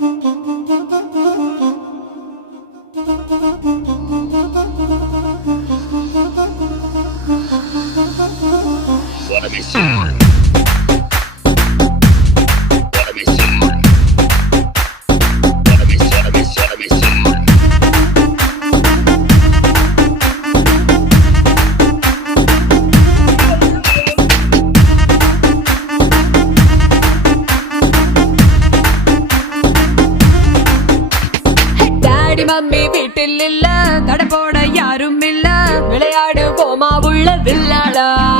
Wanna be seen. Mummy வீட்டில் இல்ல, தடை போட யாரும் இல்ல, விளையாடு போமா உள்ள வில்லாடா.